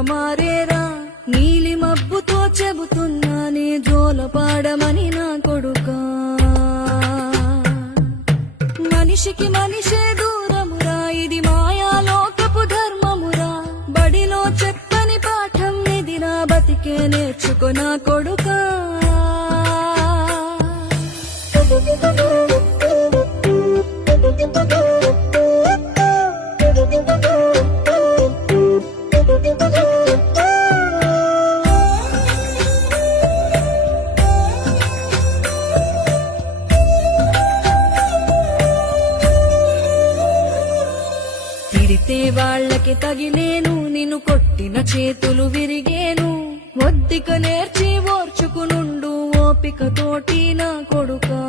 మారేరా. నీలి మబ్బుతో చెబుతున్నా నీ జోల పాడమని నా కొడుకా. మనిషికి మనిషే దూరమురా ఇది మాయాలోకపు ధర్మమురా. బడిలో చెప్పని పాఠం ఇదిరా బతికే నేర్చుకున్నా కొడుకా. తిడితే వాళ్ళకి తగిలేను నిన్ను కొట్టిన చేతులు విరిగేను. ఒద్దిక నేర్చి ఓర్చుకునుండు ఓపిక తోటి నా కొడుకా.